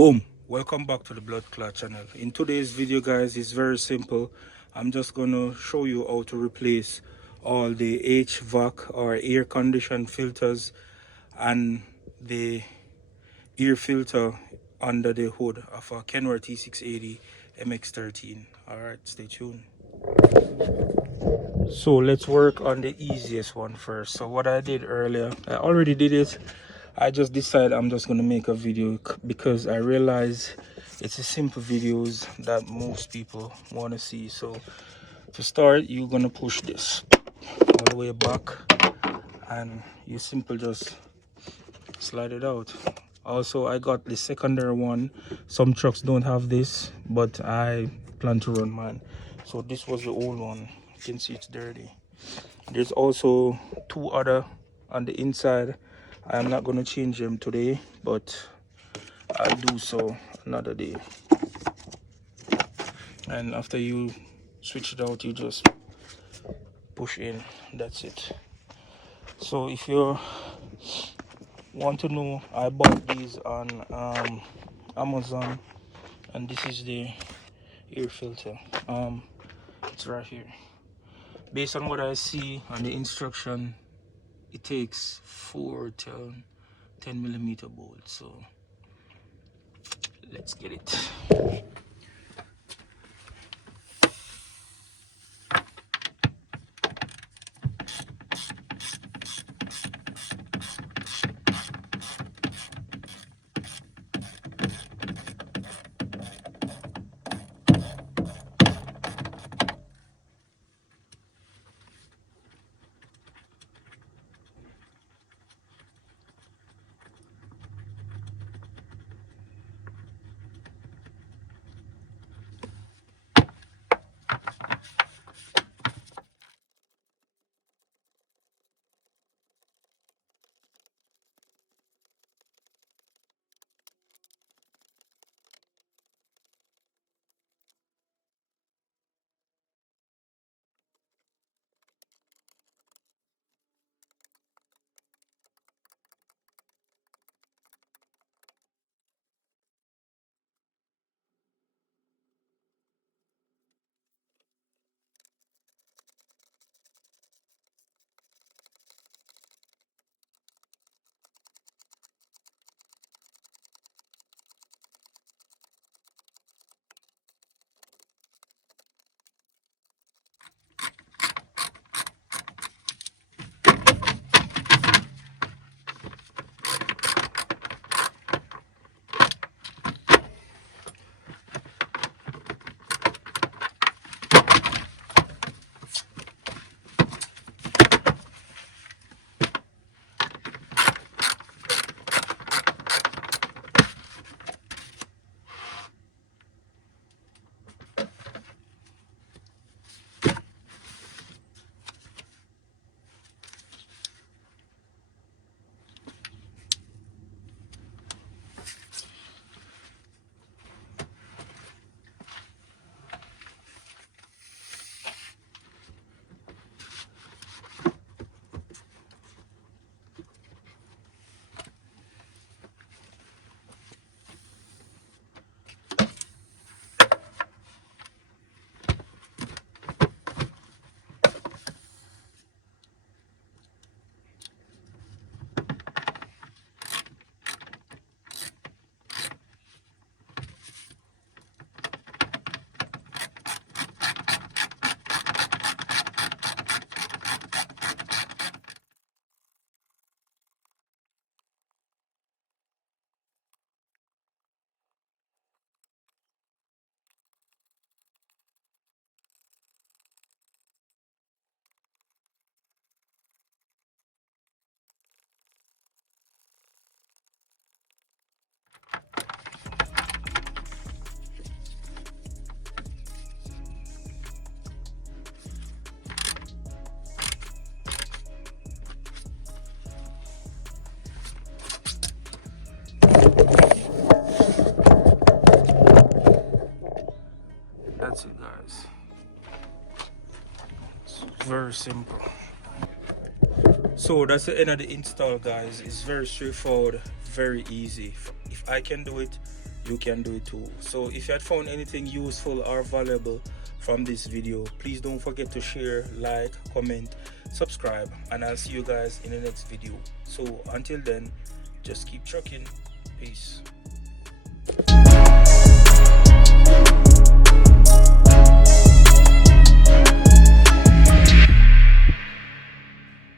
Boom, welcome back to the blood clot channel. In today's video guys, it's very simple. I'm just gonna show you how to replace all the HVAC or air condition filters and the air filter under the hood of a Kenworth T680 MX13. Alright, stay tuned. So let's work on the easiest one first. So what I did earlier, I already did it. I just decided I'm just going to make a video because I realize it's a simple videos that most people want to see. So to start, you're going to push this all the way back and you simply just slide it out. Also, I got the secondary one. Some trucks don't have this, but I plan to run mine. So this was the old one. You can see it's dirty. There's also two other on the inside. I'm not going to change them today, but I'll do so another day. And after you switch it out, you just push in. That's it. So if you want to know, I bought these on Amazon, and this is the air filter. It's right here. Based on what I see on the instruction, it takes 4 10 millimeter bolts. So let's get it. That's it guys. It's very simple. So that's the end of the install guys. It's very straightforward, very easy. If I can do it, you can do it too. So if you had found anything useful or valuable from this video, please don't forget to share, like, comment, subscribe, and I'll see you guys in the next video. So until then, just keep trucking. Peace.